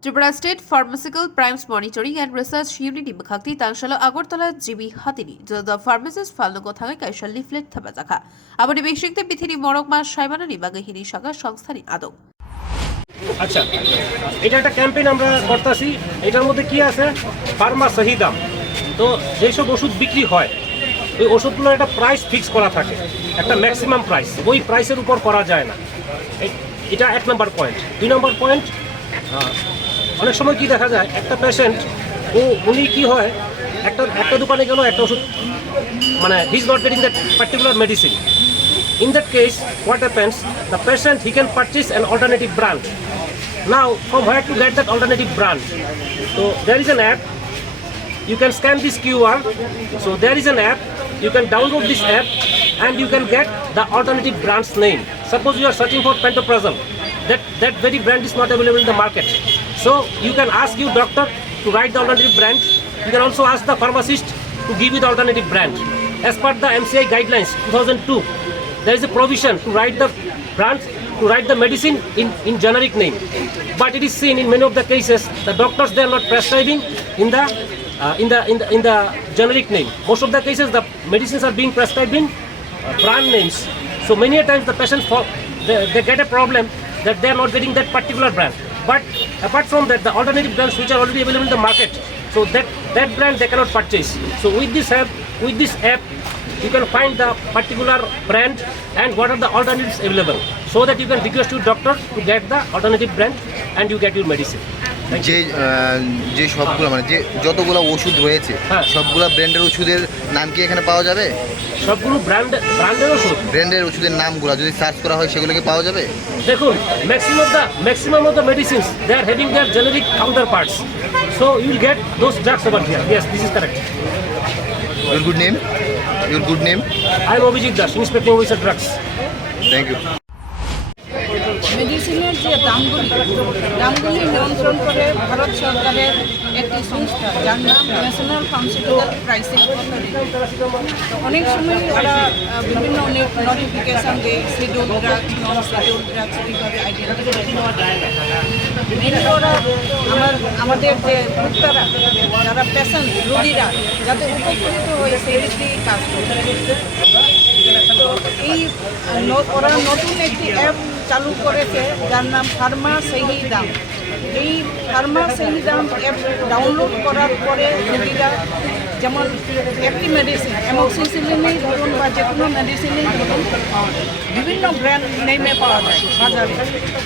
Tripura State Pharmaceutical Primes Monitoring and Research Unit Hati Tangshala Agartala GB Hatini the pharmacist Falnogo Thanga Kaisha leaflet Tabazaka. Abone Bishik the Bithini Morokma Shaimana Bagahini Shaka Shongstani Ado. আচ্ছা এটা একটা campaign আমরা করতেছি এটার মধ্যে কি আছে Pharma সহি দাম তো যেসব ওষুধ বিক্রি হয় ওই ওষুধগুলোর একটা প্রাইস ফিক্স করা থাকে একটা ম্যাক্সিমাম প্রাইস ওই প্রাইসের উপর করা যায় না এটা এক নম্বর পয়েন্ট দুই নম্বর পয়েন্ট অনেক সময় কি দেখা যায় একটা পেশেন্ট উনি কি হয় একটা দোকানে গেল একটা ওষুধ মানে he is not getting that particular medicine in that case what happens the patient he can purchase an alternative brand. Now from where to get that alternative brand? So there is an app, you can scan this QR, so there is an app, you can download this app and you can get the alternative brand's name. Suppose you are searching for pantoprazole, that very brand is not available in the market, so you can ask your doctor to write the alternative brand. You can also ask the pharmacist to give you the alternative brand. As per the MCI guidelines 2002, there is a provision to write the brand, to write the medicine in generic name. But it is seen in many of the cases the doctors they are not prescribing in the generic name. Most of the cases the medicines are being prescribed in brand names. So many a times the patients they get a problem that they are not getting that particular brand. But apart from that, the alternative brands which are already available in the market, so that brand they cannot purchase. So with this app you can find the particular brand and what are the alternatives available, so that you can request your doctor to get the alternative brand and you get your medicine. যে সবগুলো মানে যে যতগুলো ওষুধ রয়েছে সবগুলো ব্র্যান্ডের ওষুধের নাম কি এখানে পাওয়া যাবে? সবগুলো ব্র্যান্ডের ওষুধের নামগুলো যদি সার্চ করা হয় সেগুলো কি পাওয়া যাবে? দেখুন maximum of the medicines they are having their generic counterparts, so you will get those drugs over here. Yes, this is correct. Your good name? I am Abhijit Das, Inspecting Officer Drugs. Thank you. মেডিসিনের যে দামগুলি নিয়ন্ত্রণ করে ভারত সরকারের একটি সংস্থা যার নাম national pharmaceutical pricing authority. অনেক সময় ওরা বিভিন্ন নোটিফিকেশন দেয় শিডিউল ড্রাগস, নন শিডিউল ড্রাগস এইভাবে আইডেন্টিফাই। মেনলি ওরা আমাদের যে ভোক্তারা যারা পেশেন্ট রোগীরা যাতে উপকৃত হয়ে সেই দিকেই কাজ করে। তো এই ওরা নতুন একটি অ্যাপ চালু করেছে যার নাম ফার্মা সহি দাম। এই ফার্মা সহি দাম অ্যাপ ডাউনলোড করার পরে রোগীরা যেমন একটি মেডিসিন অ্যামোক্সিসিলিনই ধরুন বা যে কোনো মেডিসিনই ধরুন বিভিন্ন ব্র্যান্ড নেমে পাওয়া যায় বাজারে।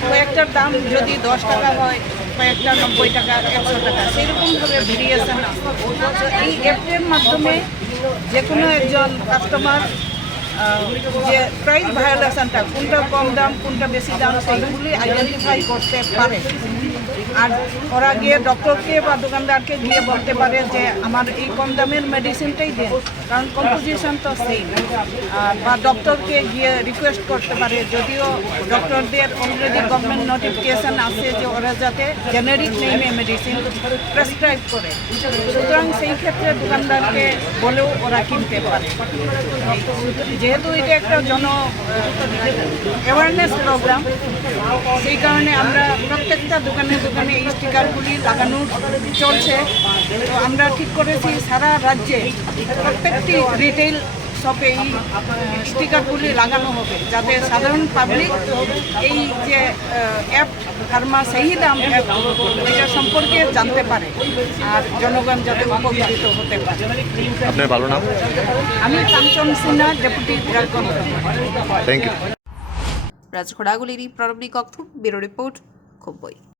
কয়েকটার দাম যদি 10 টাকা হয়, কয়েকটা 90 টাকা, 100 টাকা, সেরকমভাবে ভেরিয়েশন আছে। এই অ্যাপের মাধ্যমে যে কোনো একজন কাস্টমার যে প্রাইস ভায়োলেশনটা কোনটা কম দাম কোনটা বেশি দাম সেইগুলি আইডেন্টিফাই করতে পারে। আর ওরা গিয়ে ডক্টরকে বা দোকানদারকে গিয়ে বলতে পারে যে আমার এই কম দামের মেডিসিনটাই দেন, কারণ কম্পোজিশন তো সেম। বা ডক্টরকে গিয়ে রিকোয়েস্ট করতে পারে, যদিও ডক্টরদের অলরেডি গভর্নমেন্ট নোটিফিকেশান আছে যে ওরা যাতে জেনারিক নেমে মেডিসিন প্রেসক্রাইব করে। সুতরাং সেই ক্ষেত্রে দোকানদারকে বলেও ওরা কিনতে পারে। যেহেতু এটা একটা অ্যাওয়ারনেস প্রোগ্রাম, সেই কারণে আমরা প্রত্যেকটা দোকানে এই স্টিকারগুলি লাগানো চলছে। তো আমরা ঠিক করেছি সারা রাজ্যে প্রত্যেকটি রিটেইল শপে এই স্টিকারগুলি লাগানো হবে, যাতে সাধারণ পাবলিক এই যে অ্যাপ ফার্মা সহি দাম অ্যাপ এটা সম্পর্কে জানতে পারে আর জনগণ যাতে উপকৃত হতে পারে। আপনার ভালো নাম? আমি Kanchan Sinha, deputy drug controller. Thank you. রাজখড়াগুলির প্রারম্ভিক ব্যুরো রিপোর্ট, খুম্পুই।